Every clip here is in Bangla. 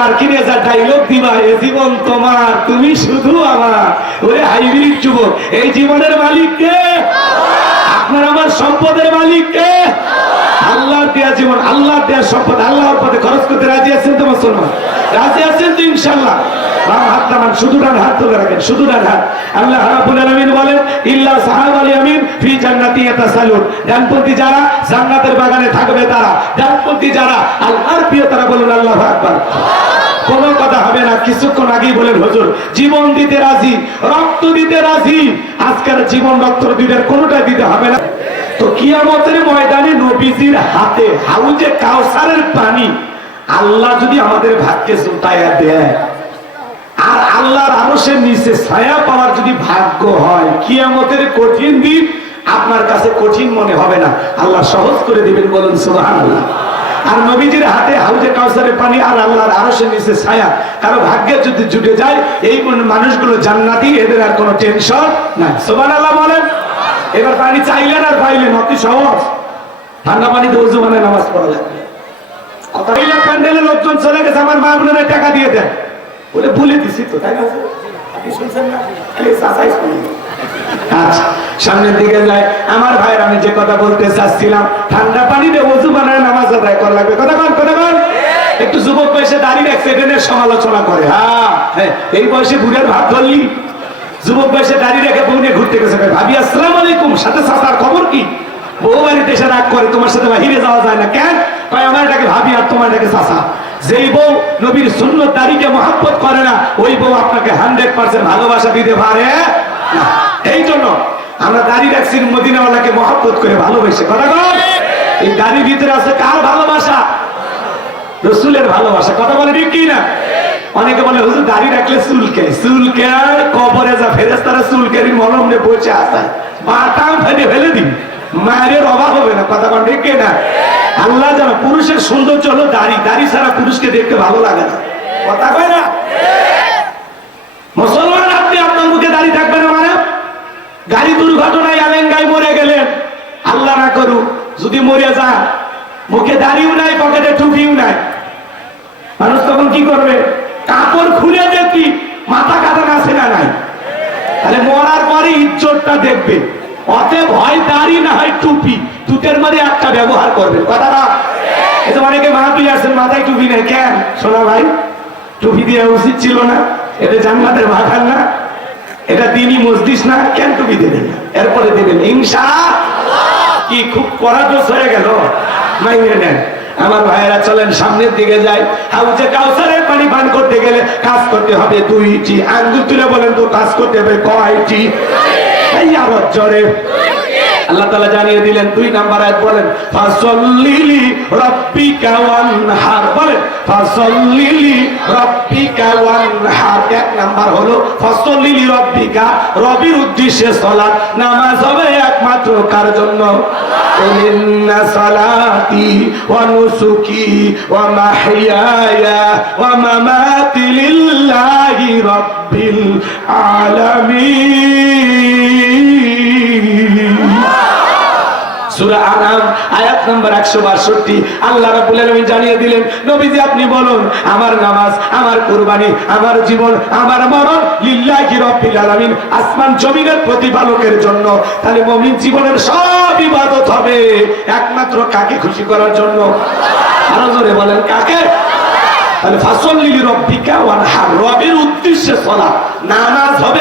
পার্কিং এ যা ডাইলগ দিবা, এ জীবন তোমার, তুমি শুধু আমার। ওরে হাইব্রিড যুবক, এই জীবনের মালিক কে? আপনার আমার সম্পদের মালিক কে? আল্লাহ দেয়া জীবন আল্লাহ দেয়া সম্পদ, আল্লাহর পথে খরচ করতে রাজি আছেন তো মুসলমান? রাজি আছেন তো ইনশাল্লাহ। বাম হাত নামান, শুধু ডান হাত তুলে রাখেন, শুধু ডান হাত। আল্লাহ রাব্বুল আলামিন বলেন, ইল্লা ইয়ামিন ফি জান্নাতি ইয়াতাসালুন। ডানপন্থী যারা জান্নাতের বাগানে থাকবে তারা, ডানপন্থী যারা আল্লাহর প্রিয় তারা আল্লাহু আকবার। কথা হবে না, কিছুক্ষণ আগেই বলেন, হুজুর, জীবন দিতে রাজি, রক্ত দিতে রাজি, আজকের জীবন রক্ত দিদের কোনটা দিতে হবে না? তো কিয়ামতের ময়দানে নবীজির হাতে হাউজে কাউসারের পানি, আল্লাহ যদি আমাদের ভাগ্যে জুটাইয়া দেয় আর আল্লাহর আরশের নিচে ছায়া পাওয়ার যদি ভাগ্য হয়, কিয়ামতের কঠিন দিন আপনার কাছে কঠিন মনে হবে না। আল্লাহ সহজ করে দিবেন বলুন, সুবহানাল্লাহ। আর নবীজির হাতে হাউজে কাউসারের পানি আর আল্লাহর আরশের নিচে ছায়া, কারও ভাগ্যে যদি জুটে যায়, এই মানুষগুলো জান্নাতি, এদের আর কোনো টেনশন নাই। সুবহানাল্লাহ বলেন। এবার পানি চাইলেন আর পাইলেন, অতি সহজ। ঠান্ডা পানি উজু মানে নামাজ পড়া লাগবে। কথা বললে প্যান্ডেলে লোকজন চলে গেছে, আমার মা বোনেরা টাকা দিয়ে দেন। বলে ভুলে দিছি তো, তাই শুনুন। আচ্ছা সমালোচনা করে। হ্যাঁ এই বয়সে বুড়ের ভাত ধরলি? যুবক বয়সে দাঁড়িয়ে রেখে ঘুরতে গেছে। ভাবি, আসসালাম আলাইকুম। সাথে চাচার খবর কি? বউ বাড়িতে এসে রাগ করে, তোমার সাথে বাহিরে যাওয়া যায় না কেন? আমার এটাকে ভাবি আর তোমার এটাকে চাচা। যেই বউ নবীর শূন্য দাড়িকে মহাব্বত করে না, ওই বউ আপনাকে হান্ড্রেড পার্সেন্ট ভালোবাসা দিতে পারে? এই জন্য আমরা দাড়ি রাখছি মদিনাওয়ালাকে মহাব্বত করে ভালোবেসে। কথা এই দাড়ির ভিতরে আছে কার ভালোবাসা? রসুলের ভালোবাসা। কথা বলে ঠিক কি না অনেকে বলে, হুজুর, দাড়ি রাখলে চুলকে চুলকে কবরে যা ফেরেস তারা চুলকেরই মলম নিয়ে বসে আসে বাটাম ফেলে ফেলে দিন। মায়ের অভাব হবে না। কথা বলে ঠিক না আল্লাহ জানো পুরুষের সৌন্দর্য হলো দাড়ি। দাড়ি ছাড়া পুরুষকে দেখতে ভালো লাগে না। কথা কয় না? মুসলমান, আপনি আপনার মুখে দাড়ি থাকবেন মানে? গাড়ি দুর্ঘটনায় আলেঙ্গায় মরে গেলেন। আল্লাহ না করুক, যদি মরে যান, মুখে দাড়িও নাই, পকেটে টুপিও নাই। মানুষ তখন কি করবে? কাপড় খুলে দেখি, মাথা কাটা আছে না নাই। তাহলে মরার পরে ইজ্জতটা দেখবে। অতএব হয় দাড়ি না হয় টুপি। মধ্যে একটা ব্যবহার কথাটা? যে অনেকে মাহফিল আসেন মাথায় টুপি নেই। কেন? ভাই, টুপি দেওয়া উচিত ছিল না। এটা ভাগান না। এটা দিনই মসজিদ না। কেন টুপি দেবেন এরপরে দেবেন। হিংসা কি খুব পরাজস হয়ে গেল। মাইনে নেন। আমার ভাইয়েরা চলেন, সামনের দিকে যায় হাউজে কাউসারের পানি পান করতে গেলে কাজ করতে হবে দুইটি। আঙ্গুল তুলে বলেন তো কাজ করতে হবে কয়টি? আল্লাহ জানিয়ে দিলেন দুই নাম্বার আয়াত বলেন ফাসল্লিলি রব্বিকা ওয়ানহার। ফসলিলি রব্বিকা ওয়ানহার এক নাম্বার হলো ফসলিলি রব্বিকা, রবির উদ্দেশ্যে সালাত। নামাজ হবে একমাত্র কার জন্য? ইন্না সালাতি ওয়া নুসুকি ওয়া মাহইয়ায়া ওয়া মামাতি লিল্লাহি রব্বিল আলামিন। সূরা আনাম আয়াত নাম্বার 162 আল্লাহ জানিয়ে দিলেন, নবীজি আপনি বলুন, আমার নামাজ, আমার কুরবানি, আমার জীবন, আমার মরণ আসমান জমিনের প্রতিপালকের জন্য। তাহলে মুমিন জীবনের সব ইবাদত হবে, একমাত্র কাকে খুশি করার জন্য? আরও জোরে বলেন, কাকে? তাহলে ফাসল্লি রব্বিকা ওয়ানহার, রবের উদ্দেশ্যে সালাত নামাজ হবে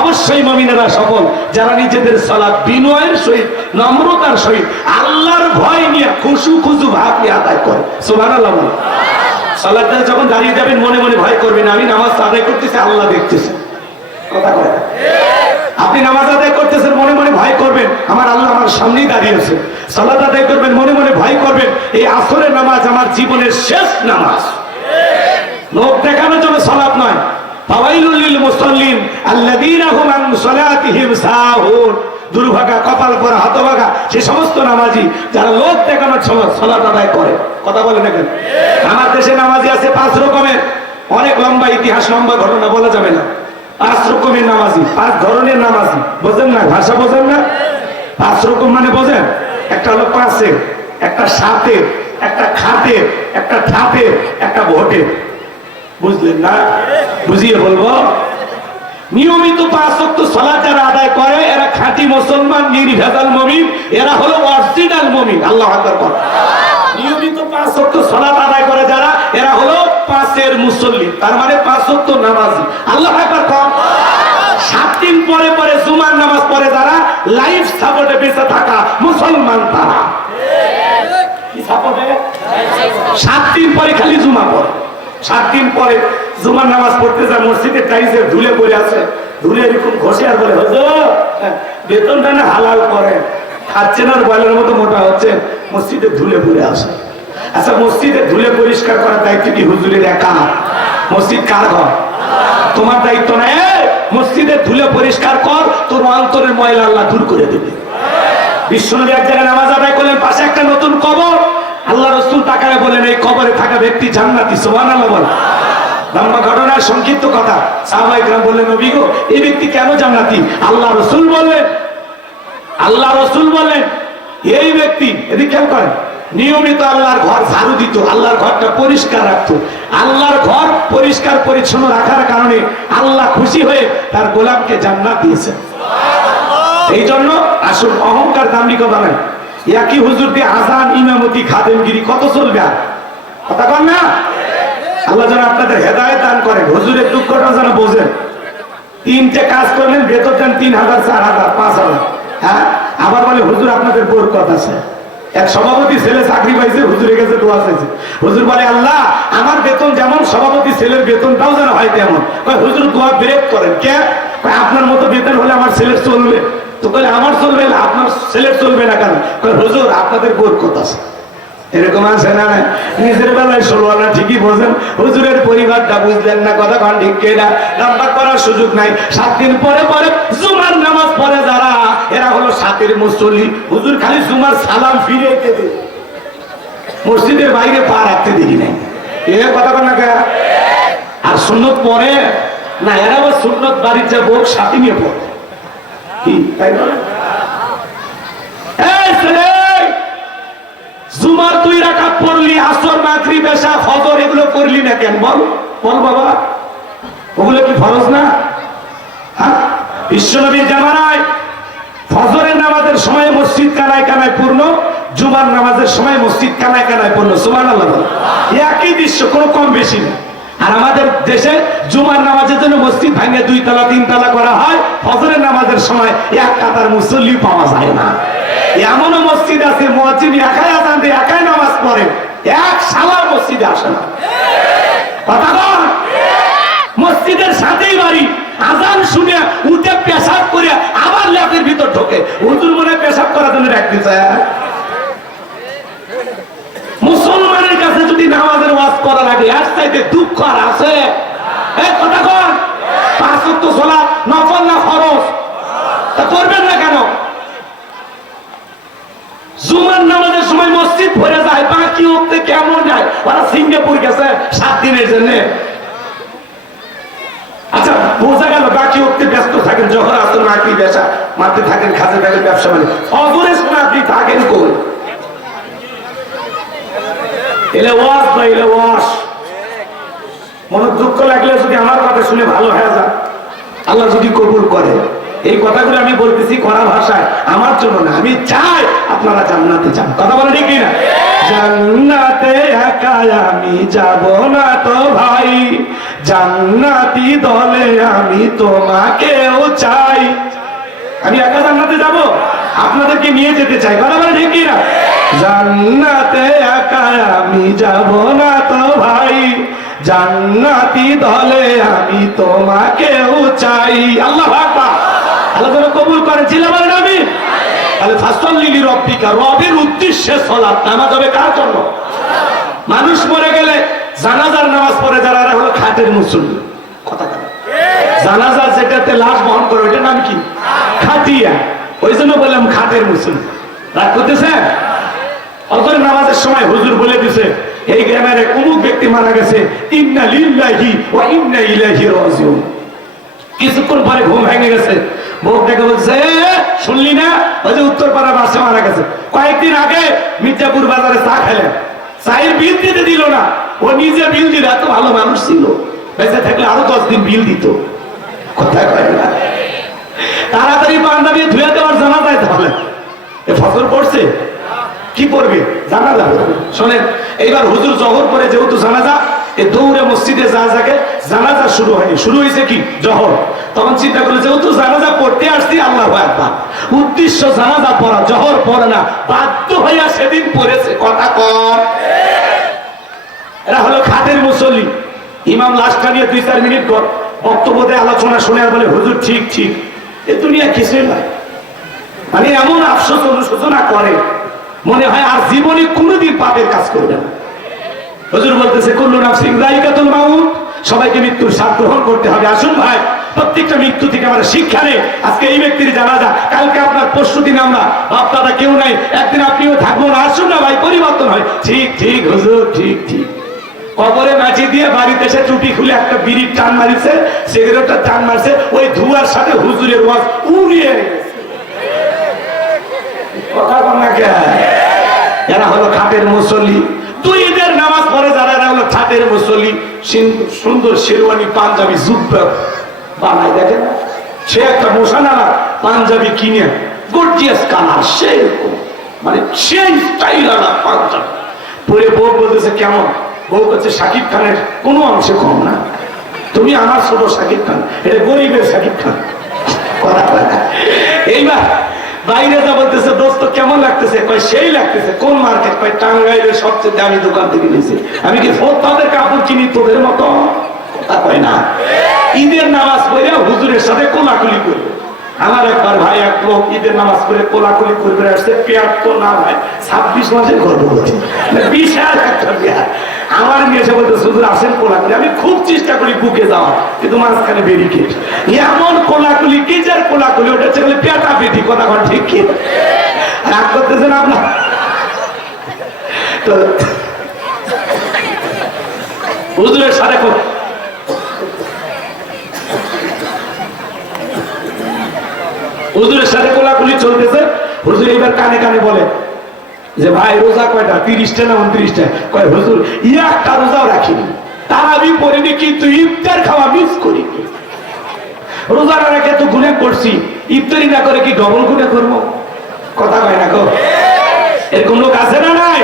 অবশ্যই মমিনেরা সকল যারা নিজেদের সালাদ বিনয়ের সহিত, নম্রতার সহিত, আল্লাহর ভয় নিয়ে খুশু খুশু ভাব নিয়ে আদায় করে। সুবাহ আল্লাহ সালাদ যখন দাঁড়িয়ে যাবেন, মনে মনে ভয় করবেন, আমি নামাজ আদায় করতেছি, আল্লাহ দেখতেছি। কথা কয় আপনি নামাজ আদায় করতেছেন, মনে মনে ভয় করবেন, আমার আল্লাহ আমার সামনেই দাঁড়িয়েছে সালাদ আদায় করবেন, মনে মনে ভয় করবেন, এই আসরের নামাজ আমার জীবনের শেষ নামাজ। লোক দেখানোর জন্য সালাদ ফাওয়াইলুল লিল মুসাল্লিন আল্লাযীনা দেশে আছে পাঁচ রকমের। অনেক লম্বা ইতিহাস, লম্বা ঘটনা বলা যাবে না। পাঁচ রকমের নামাজি, পাঁচ ধরনের নামাজি। বোঝেন না? ভাষা বোঝেন না? পাঁচ রকম মানে বোঝেন? একটা হলো পাঁচের একটা সাতের একটা খাতের একটা ঠাপের একটা ভোটের বুঝলেন না? বুঝিয়ে বলব। নিয়মিত পাঁচ সালাত যারা আদায় করে, এরা খাঁটি মুসলমান, নির্ভেজাল মমিন, এরা হলো অরিজিনাল মমিন। আল্লাহ আকবার। নিয়মিত পাঁচ ওয়াক্ত সালাত আদায় করে যারা, এরা হলো পাঁচের মুসল্লি। তার মানে পাঁচ ওয়াক্ত নামাজি। আল্লাহ আকবার কর সাত দিন পরে পরে জুমার নামাজ পড়ে যারা লাইফ সাপোর্টে বেঁচে থাকা মুসলমান তারা। সাপোর্টে সাত দিন পরে খালি জুমা পড়ে। সাত দিন পরে জুমার নামাজ পড়তে যায় মসজিদে টাইসে ধুলে পড়ে আছে। ধুলে এরকম ঘষে আর বলে হুজুর হ্যাঁ, বেতনটা না হালাল করে খাচ্ছেন আর বয়লের মতো মোটা হচ্ছে মসজিদে ধুলে পড়ে আসে আচ্ছা মসজিদে ধুলে পরিষ্কার করার দায়িত্ব কি হুজুরের একা? মসজিদ কার ঘর? তোমার দায়িত্ব না। মসজিদে ধুলে পরিষ্কার কর তোর অন্তরের ময়লা আল্লাহ দূর করে দেবে। বিশ্বনবী এক জায়গায় নামাজ আদায় করলেন পাশে একটা নতুন কবর আল্লাহ রসুল তাকায় বলেন এই কবরে থাকা ব্যক্তি জান্নাতি সুবহানাল্লাহ বল। লম্বা ঘটনার সংক্ষিপ্ত কথা। বললেন নবী গো এই ব্যক্তি কেন জান্নাতি? আল্লাহ রসুল বললেন আল্লাহ রসুল বললেন এই ব্যক্তি এদিক খেয়াল করেন নিয়মিত আল্লাহর ঘর ঝাড়ু দিত আল্লাহর ঘরটা পরিষ্কার রাখতো। আল্লাহর ঘর পরিষ্কার পরিচ্ছন্ন রাখার কারণে আল্লাহ খুশি হয়ে তার গোলামকে জান্নাত দিয়েছেন। এই জন্য আসুন অহংকার দামনি কথা নাই। একই হুজুর দিয়ে আজান ইমামতি খাদেমগিরি কত চলবে? আর কথা কন না? আল্লাহ যেন আপনাদের হেদায়ত দান করেন। হুজুরের দুঃখটা যেন বোঝেন। তিনটে কাজ করলেন, বেতন দেন তিন হাজার, চার হাজার, পাঁচ হাজার। হ্যাঁ? আবার বলে, হুজুর, আপনাদের বরকত আছে। এক সভাপতি ছেলে চাকরি পাইছে, হুজুরের কাছে দোয়া চাইছে। হুজুর বলে, আল্লাহ, আমার বেতন যেমন সভাপতি ছেলের বেতনটাও যেন হয় তেমন। হুজুর, দোয়া ব্রেক করেন। কে? আপনার মতো বেতন হলে আমার ছেলের চলবে। তো বলে আমার চলবে না, আপনার ছেলের চলবে না কেন? হুজুর, আপনাদের বরকত আছে? এরকম আছে না? নিজের বেলায় ষোলো আনা ঠিকই বোঝেন, হুজুরের পরিবারটা বুঝলেন না, কথা কন ঠিক না? নাম্বার করার সুযোগ নাই। সাত দিন পরে পরে জুমার নামাজ পড়ে যারা, এরা হলো সাতের মুসল্লি। হুজুর খালি জুমার সালাম ফিরে দেবে মসজিদের বাইরে পা রাখতে দেখি নাই। এ কথা কন না? আর সুন্নত পরে? না, এরা আবার সুন্নত বাড়ির যা বোক সাথে নিয়ে পড়ে। কি তাই না জুমার দুই রাকাত পড়লি আসর মাগরি বেশা ফজর এগুলো করলি না কেন বল বল বাবা ওগুলো কি ফরজ না হ্যাঁ বিশ্বনবীর জামানায় ফজরের নামাজের সময় মসজিদ কানায় কানায় পূর্ণ জুমার নামাজের সময় মসজিদ কানায় কানায় পূর্ণ সুমান আল্লাহ একই দৃশ্য, কোনো কম বেশি না। আর আমাদের দেশে জুমার নামাজের জন্য মসজিদ ভাঙে দুই তলা, তিন তলা করা হয়। ফজরের নামাজের সময় এক কাতার মুসল্লি পাওয়া যায় না। এমনও মসজিদ আছে মসজিদ একাই দিয়ে, একাই নামাজ পড়ে। এক সালার মসজিদে আসে না। কথা বল মসজিদের সাথেই বাড়ি। আজান শুনে উঠে পেশাব করে আবার ল্যাপের ভিতর ঢোকে। হুজুর মনে পেশাব করার জন্য রাখ দিতে মুসলমানের কাছে যদি নামাজের ওয়াজ করা লাগে এর চাইতে দুঃখ আর আছে? এই কথা পাঁচ ওয়াক্ত সালাত, নফল না ফরজ? তা করবেন না কেন? জুমার নামাজের সময় মসজিদ ভরে যায়, বাকি কেমন যায়? ওরা সিঙ্গাপুর গেছে সাত দিনের জন্য। আচ্ছা বোঝা গেল বাকি ওতে ব্যস্ত থাকেন, যখন আসল মাটি ব্যবসা মাঠে থাকেন খাতে থাকেন, ব্যবসা মানে সময় আপনি থাকেন কই? এলে ওয়াশ না এলে ওয়াশ মনে দুঃখ লাগলে যদি আমার কথা শুনে ভালো হয়ে যায়। আল্লাহ যদি কবুল করে। এই কথাগুলো আমি বলতেছি করা ভাষায়, আমার জন্য না, আমি চাই আপনারা জান্নাতে যান। কথা বলে ঠিক না জান্নাতে একা আমি যাব না তো ভাই। জান্নাতি দলে আমি তোমাকেও চাই। আমি একা জান্নাতে যাব? আপনাদেরকে নিয়ে যেতে চাই। কথা বলে ঠিক না জান্নাতে একা আমি যাব না তো ভাই। জান্নাতি দলে আমি তোমাকেও চাই। আল্লাহ আকবার। আল্লাহ যেন কবুল করে। বলেন আমি তাহলে ফাসল লিলি রব্বিকা। রবের উদ্দেশ্যে সলাৎ। নামাজ হবে কার জন্য? মানুষ মরে গেলে জানাজার নামাজ পড়ে যারা হলো খাটের মুসল্লি। কথা কথা জানাজা যেটাতে লাশ বহন করে, ওইটার নাম কি? খাটিয়া। ওই জন্য বললাম খাটের মুসল্লি। রাগ করতেছে অতর নামাজের সময় হুজুর বলে দিছে এই গ্রামের এক অমুক ব্যক্তি মারা গেছে, ইন্না লিল্লাহি ওয়া ইন্না ইলাইহি রাজিউন। কিছুক্ষণ পরে ঘুম ভেঙে গেছে। বউ দেখে বলছে শুনলি না? ওই যে উত্তর পাড়া বাসে মারা গেছে। কয়েকদিন আগে মির্জাপুর বাজারে চা খেলেন। চায়ের বিল দিতে দিল না। ও নিজে বিল দিল, এত ভালো মানুষ ছিল। বেঁচে থাকলে আরও দশ দিন বিল দিত। কথা কয় না। তাড়াতাড়ি পান্ডা দিয়ে ধুয়ে দেওয়ার জানা যায় তাহলে। এ ফসল পড়ছে? কি পড়বে? জানাজা পড়বে শোনেন, এইবার হুজুর জহর করে যেহেতু জানাজা এ দৌড়ে মসজিদে যা যাকে জানাজা শুরু হয়নি। শুরু হয়েছে কি? জহর। তখন চিন্তা করলে যেহেতু জানাজা পড়তে আসছি, আল্লাহ একবার উদ্দেশ্য জানাজা পড়া, জহর পড়ে না। বাধ্য হইয়া সেদিন পড়েছে। কথা কর। এরা হলো খাদের মুসল্লি। ইমাম লাশটা নিয়ে দুই চার মিনিট পর বক্তব্য দেয়, আলোচনা শুনে বলে, হুজুর, ঠিক ঠিক। এ দুনিয়া কিছুই নয় মানে এমন আফসোস অনুশোচনা করে। মনে হয় আর জীবনে কোনোদিন পাপের কাজ করবে না। হুজুর বলতেছে, কুল্লু সবাইকে মৃত্যুর স্বাদ গ্রহণ করতে হবে। আসুন ভাই, প্রত্যেকটা মৃত্যু থেকে আমরা শিক্ষা নেই। আজকে এই ব্যক্তির জানা যা কালকে আপনার পরশু দিন আমরা বাপ দাদা কেউ নাই। একদিন আপনিও থাকব না। আসুন না ভাই, পরিবর্তন হয়। ঠিক ঠিক হুজুর, ঠিক ঠিক। কবরে মাছি দিয়ে বাড়িতে এসে টুপি খুলে একটা বিড়ির টান মারিছে, সিগারেটটা টান মারছে, ওই ধুয়ার সাথে হুজুরের ওয়াজ উড়িয়ে গেছে। কথা বল না কে? এরা হলো খাটের মুসল্লি, দুই ঈদের নামাজ পড়ে যারা, এরা হলো খাটের মুসল্লি। সুন্দর শেরওয়ানি পাঞ্জাবি জুব্বা বানায়, দেখেন? সে একটা মশানা পাঞ্জাবি কিনে গর্জিয়াস কালার সেরকম মানে সেই স্টাইল আলা পাঞ্জাবি। পরে বউ বলতেছে, কেমন? বউ করছে শাকিব খানের কোনো অংশে কম না। তুমি আমার ছোট শাকিব খান, এটা গরিবের শাকিব খান। এইবার বাইরে যা বলতেছে, দোস্ত, কেমন লাগতেছে? কয়, সেই লাগতেছে। কোন মার্কেট কয়, টাঙ্গাইলের সবচেয়ে দামি দোকান থেকে নিয়েছে। আমি কি তাদের কাপড় কিনি তোদের মতো? কথা কয় না। ঈদের নামাজ পড়ে হুজুরের সাথে কোলাকুলি করবে আমার একবার ভাই এক লোক ঈদের নামাজ পড়ে কোলাকুলি করবে আসছে পেয়ার তো না ভাই, ছাব্বিশ মাসের গর্ভবতী মানে বিশাল একটা পেয়ার আমার মেয়ে বলতে শুধু আসেন কোলাকুলি। আমি খুব চেষ্টা করি বুকে যাওয়া কিন্তু মাঝখানে বেরিয়ে বেরিকেট এমন কোলাকুলি, কি যার কোলাকুলি, ওটা হচ্ছে পেটা পেটি, কথা কন ঠিক কি? রাগ করতেছেন আপনার? তো, হুজুরের সাথে হুজুরের সাথে কোলাকুলি চলতেছে। হুজুর এইবার কানে কানে বলে যে, ভাই, রোজা কয়টা? তিরিশটা না উনত্রিশটা? কয়, হুজুর ইয়া একটা রোজাও রাখিনি। তার আমি পড়িনি কিন্তু ইফতার খাওয়া মিস করি রোজা না রেখে তো গুনে করছি ইফতারি না করে কি ডবল গুনে করব কথা কয় না গো। এরকম লোক আছে না নাই?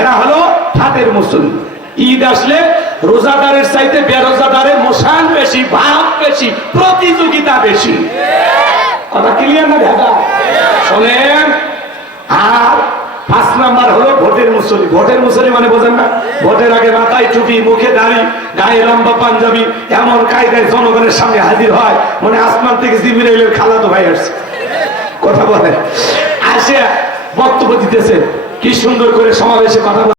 এরা হলো হাতের মুসলিম ঈদ আসলে রোজাদারের চাইতে বেরোজাদারের মশান বেশি, ভাব বেশি, প্রতিযোগিতা বেশি। কথা ক্লিয়ার না দাদা? শোনেন, আর পাঁচ নাম্বার হলো ভোটের মুসলি ভোটের মুসলি মানে বোঝেন না? ভোটের আগে মাথায় টুপি, মুখে দাড়ি, গায়ে লম্বা পাঞ্জাবি, এমন কায়দায় জনগণের সামনে হাজির হয় মানে আসমান থেকে জিবিরাইলের খালাতো ভাই আসছে। কথা বলে আসে, বক্তব্য দিতেছে। কি সুন্দর করে সমাবেশে কথা